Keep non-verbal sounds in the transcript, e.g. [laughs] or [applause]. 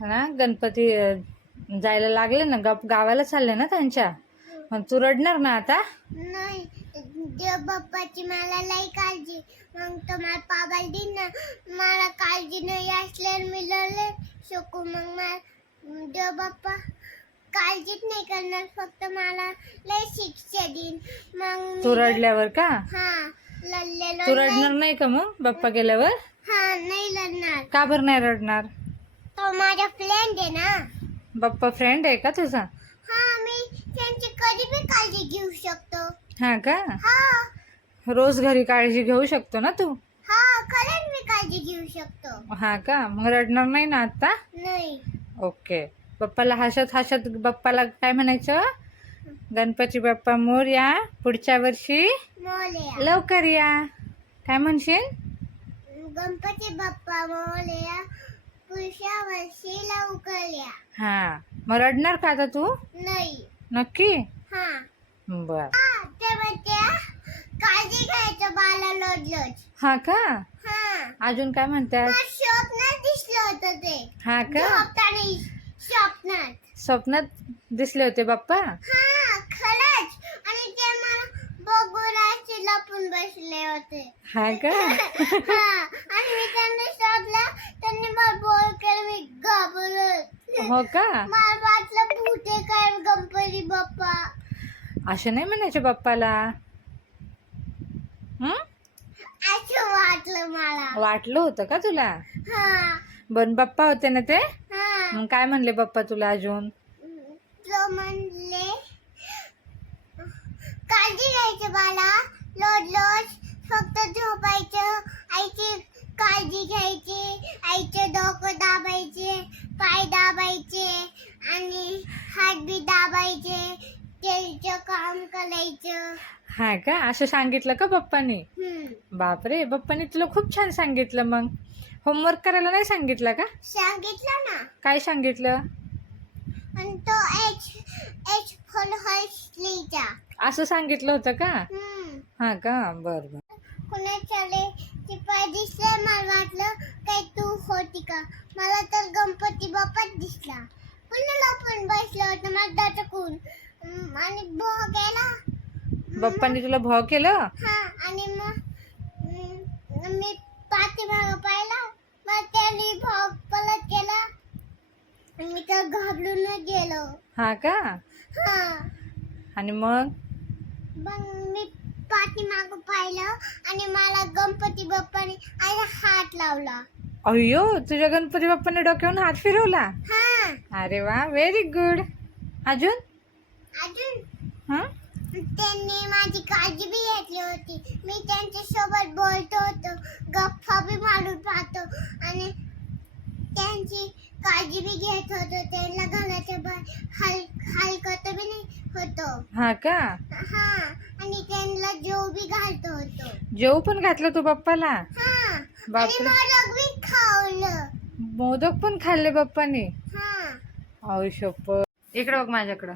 ना? गणपती जायला लागले ना गप गावाला चालले ना त्यांच्या? मग तू रडणार ना आता? नाही. देव बाप्पाची मला लई काळजी. मग तो मला पाबाल दिन ना. मला काळजी नाही असल्यावर मी लढले. शकू मग मला देव बाप्पा काळजीच नाही करणार. फक्त मला लई शिक्षा देईन. मग तू रडल्यावर का? हा लढलेलो तू रडणार नाही का मग बाप्पा गेल्यावर? हा नाही लढणार का बरं नाही रडणार? तो माझा फ्रेंड आहे ना. बाप्पा फ्रेंड आहे का तुझा? हा मी त्यांची कधी बी काळजी घेऊ शकतो. हा का? हा. रोज घरी काळजी घेऊ शकतो ना तू? हा खरंच मी काळजी घेऊ शकतो. हा का? मग रडणार नाही ना आता? नाही. ओके. बाप्पाला हसत हसत बाप्पाला काय म्हणायचं? गणपती बाप्पा मोर या पुढच्या वर्षी मोलया लवकर या. काय म्हणशील? गणपती बाप्पा मोलया पुढच्या वर्षी लवकर या. हा. मग रडणार का आता तू? नाही. नक्की? हा. बर. हा ते म्हणते काळजी घ्यायचं बाला लोडलोच हा का? हा. अजून काय म्हणतात? मला स्वप्नात दिसलं होतं ते. हा का? झोपताना स्वप्नात. स्वप्नात दिसले होते बाप्पा? हा खरंच. आणि ते मला असे लपून बसले होते. हा का? [laughs] हा. आणि मी त्यांना शोधलं त्यांनी मला बोल केलं मी घाबरत. हो का? मला वाटलं भूते काय गणपती बाप्पा. असं नाही म्हणायचे बाप्पाला? असं वाटलं मला. वाटलं होतं का तुला? हा. बन बाप्पा होते ना ते? हा. मग काय म्हणले बाप्पा तुला अजून? तो म्हणले काळजी घ्यायची बाला लोड लोड फक्त झोपायचं आईची काळजी घ्यायची आईचे डोकं दाबायचे पाय दाबायचे आणि हात बी दाबायचे तेलचं काम करायचं. हा का? असं सांगितलं का बाप्पानी हम्म. बापरे बाप्पानी तुला खूप छान सांगितलं मग. होमवर्क करायला नाही सांगितलं का? सांगितलं ना. काय सांगितलं? आणि तो एच एच असं सांगितलं होतं का? हम्म. हा का? बर बर कुणाच्याले ते पाय दिसले मला वाटलं काय तू होती का? मला तर गणपती बाप्पाच दिसला. पुन्हा लपून बसलं होतं मला दटकून अं, आणि भोग गेला. बाप्पानी तुला भाव केलं? हा आणि मग अं, मी पाठीमाग पाहिला. मग त्यांनी भोग पलट केला. आणि मी तर घाबरूनच गेलो. हा का? हा. आणि मग? मग मी पाठीमाग पाहिलं आणि मला गणपती बाप्पाने आईला हात लावला. अय्यो तुझ्या गणपती बाप्पाने डोक्यावरून हात फिरवला? हा. अरे वा व्हेरी गुड अजून? अजून? हा? त्यांनी माझी काळजी बी घेतली होती. मी त्यांच्यासोबत बोलतो होतो गप्पा बी मारून पाहतो आणि त्यांची काळजी बी घेत होतो. त्यांना घराच्या बाहेर हल हलकत बी नाही होतो. हा का? हा. आणि त्यांना जेव बी घालतो होतो. जेव पण घातलं तू बाप्पाला? हा. बापरे. मोदक बी खावलं. मोदक पण खाल्ले बाप्पाने? हा. शप्प इकडं बघ माझ्याकडं.